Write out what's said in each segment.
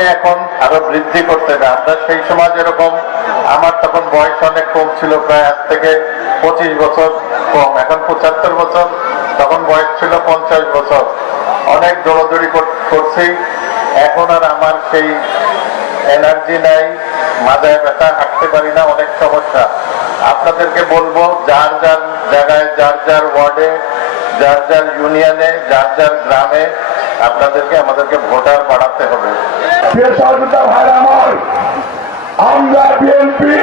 দলকে এখন আরো বৃদ্ধি করতে হবে। আমরা সেই সময় যেরকম, আমার তখন বয়স অনেক কম ছিল, প্রায় আজ থেকে 25 বছর কম, এখন 75 বছর, তখন বয়স ছিল 50 বছর। অনেক দৌড়াদৌড়ি করছি, এখন আর আমার সেই এনার্জি নাই, মাথায় ব্যথা, হাঁটতে পারি না, অনেক সমস্যা। আপনাদেরকে বলবো, যার যার জায়গায়, যার যার ওয়ার্ডে, যার যার ইউনিয়নে, যার যার গ্রামে আমাদেরকে ভোটার বাড়াতে হবে। আমরা বিএনপি,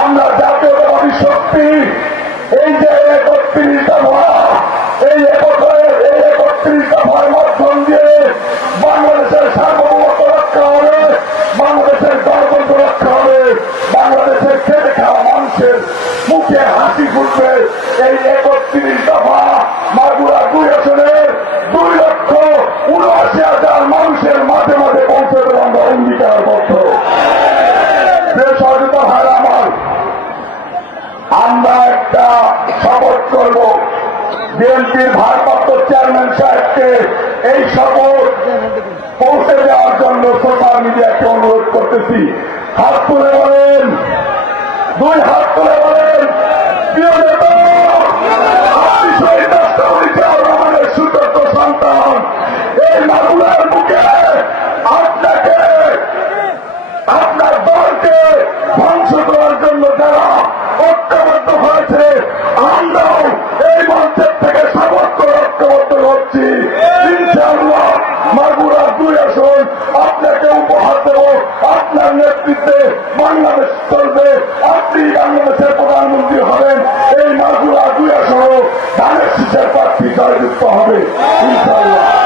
আমরা জাতীয়তাবাদী শক্তি, এই যে 31 দফা, এই 31 দফার মাধ্যম দিয়ে বাংলাদেশের সার্বভৌমত্ব রক্ষা হবে, বাংলাদেশের গণতন্ত্র রক্ষা হবে, বাংলাদেশের খেটে খাওয়া মানুষের মুখে হাসি ফুটবে। এই 31 দফা মাগুরা 2 আসনের 2,79,000 মানুষের মাঝে মাঝে পৌঁছে দেবে আমরা অঙ্গীকারবদ্ধ। আমরা একটা শপথ করব, বিএনপির ভারপ্রাপ্ত চেয়ারম্যান সাহেবকে এই শপথ পৌঁছে দেওয়ার জন্য সোশ্যাল মিডিয়াকে অনুরোধ করতেছি। হাত তুলে বলেন, 2 হাত তুলে বলেন, প্রিয় নেতা, আপনি শহীদ রাষ্ট্রপতি জিয়াউর রহমানের সুযোগ্য সন্তান। এই মাগুরার বুকে আপনাকে, আপনার দলকে ধ্বংস করার জন্য যারা ঐক্যবদ্ধ হয়েছে, আমরাও এই মঞ্চের থেকে সর্বত্র ঐক্যবদ্ধ হচ্ছি। ইনশাআল্লাহ মাগুরা 2 আসন আপনাকে উপহার দেব। আপনার নেতৃত্বে বাংলাদেশ চলবে, আপনি বাংলাদেশের প্রধানমন্ত্রী হবেন। এই মাগুরা 2 আসনও ধানের শীষের প্রার্থী জয়যুক্ত হবে ইনশাআল্লাহ।